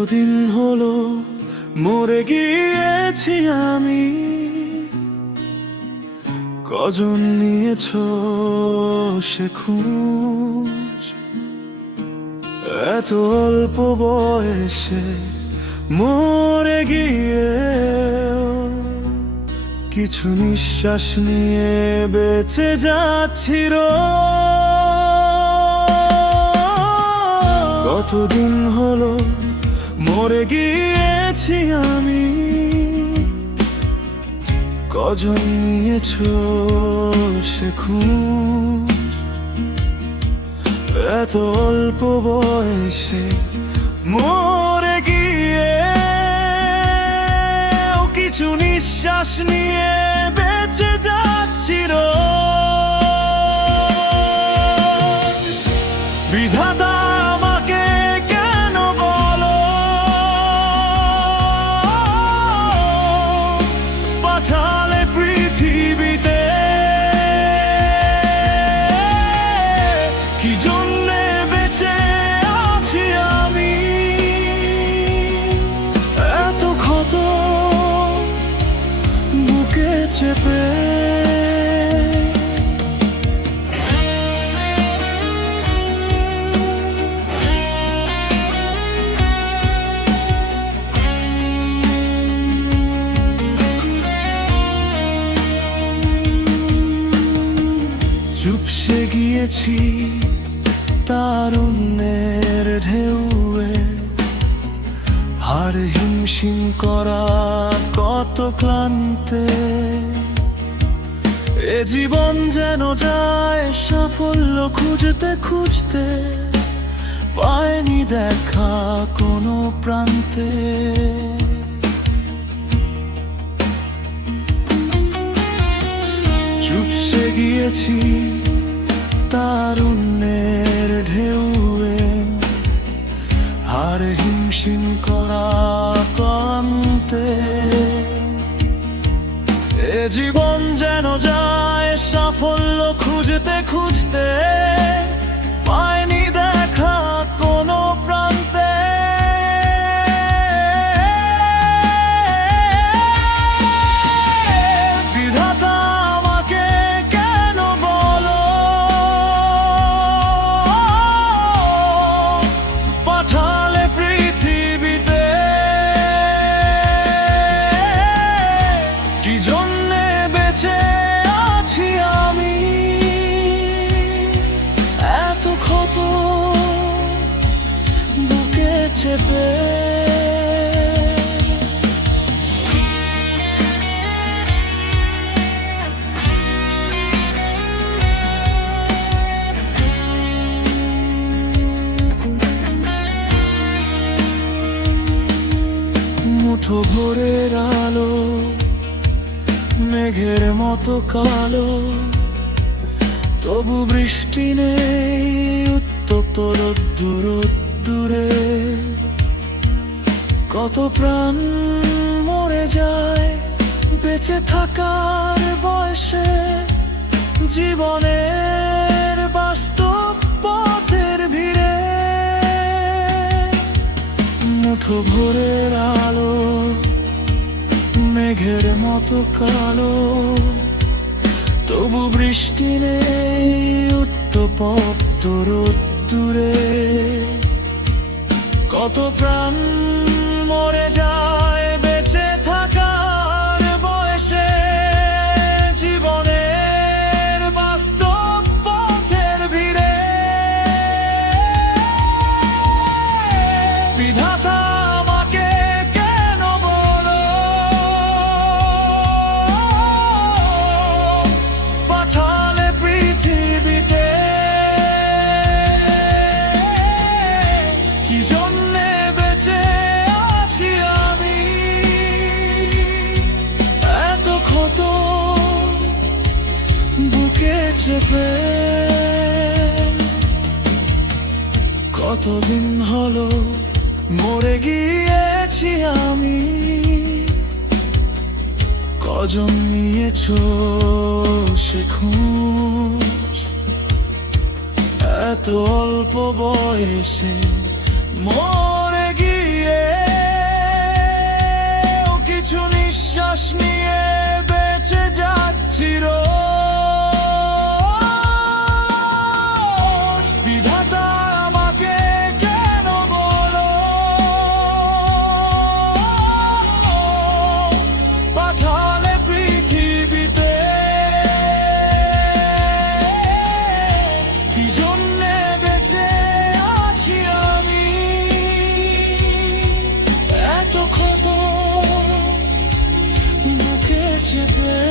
কতদিন হলো মরে গিয়েছি আমি, কজন নিয়েছো সে খোঁজ। এত অল্প বয়সে মরে গিয়ে কিছু নিঃশ্বাস নিয়ে বেঁচে যাচ্ছি কতদিন হলো মরে গিয়েছি আমি, কজন নিয়েছো সে খোঁজ। এত অল্প বয়সে মরে গিয়ে কিছু নিঃশ্বাস নিয়ে বেঁচে যাচ্ছি বিধাতা আমাকে কেন বলো পাঠালে পৃথিবীতে, কি জন্যে বেঁচে আছি আমি। এত ক্ষত বুকে চেপে চুপসে গিয়েছি তারুণ্যের ঢেউয়ে, হার হিমশিম করা কত ক্লান্তে। এ জীবন যেন যায় সাফল্য খুঁজতে খুঁজতে, পায়নি দেখা কোনো প্রান্তে। চুপসে গিয়েছি তারুণ্যের ঢেউয়ে, হার হিমশিম করা ক্লান্তে। এ জীবন যেন যায় সাফল্য খুঁজতে খুঁজতে, পায়নি দেখা কোনো প্রান্তে। বিধাতা আমাকে কেন বলো পাঠালে পৃথিবীতে, কি জন্যে বেঁচে আছি আমি। এত ক্ষত বুকে চেপে মুঠো ভোরের আলো মেঘের মতো কালো, তবু বৃষ্টি নেই উত্তপ্ত রোদ্দুরে। কত প্রাণ মরে যায় বেঁচে থাকার বয়সে, জীবনের বাস্তব পথের ভিড়ে। মুঠো ভোরের আলো মেঘের মতো কালো, তবু বৃষ্টি নেই উত্তপ্ত রোদ্দুরে। কত প্রাণ মরে যায় বেঁচে থাকার বয়সে, জীবনের বাস্তব পথের ভিড়ে। বিধাতা আমাকে কেন বলো পাঠালে পৃথিবীতে, কি জন্যে বেঁচে আছি আমি। এত ক্ষত বুকে চেপে কতদিন হলো মরে গিয়েছি আমি, কজন নিয়েছো সে খোঁজ। এত অল্প বয়সে মরে গিয়ে চেপে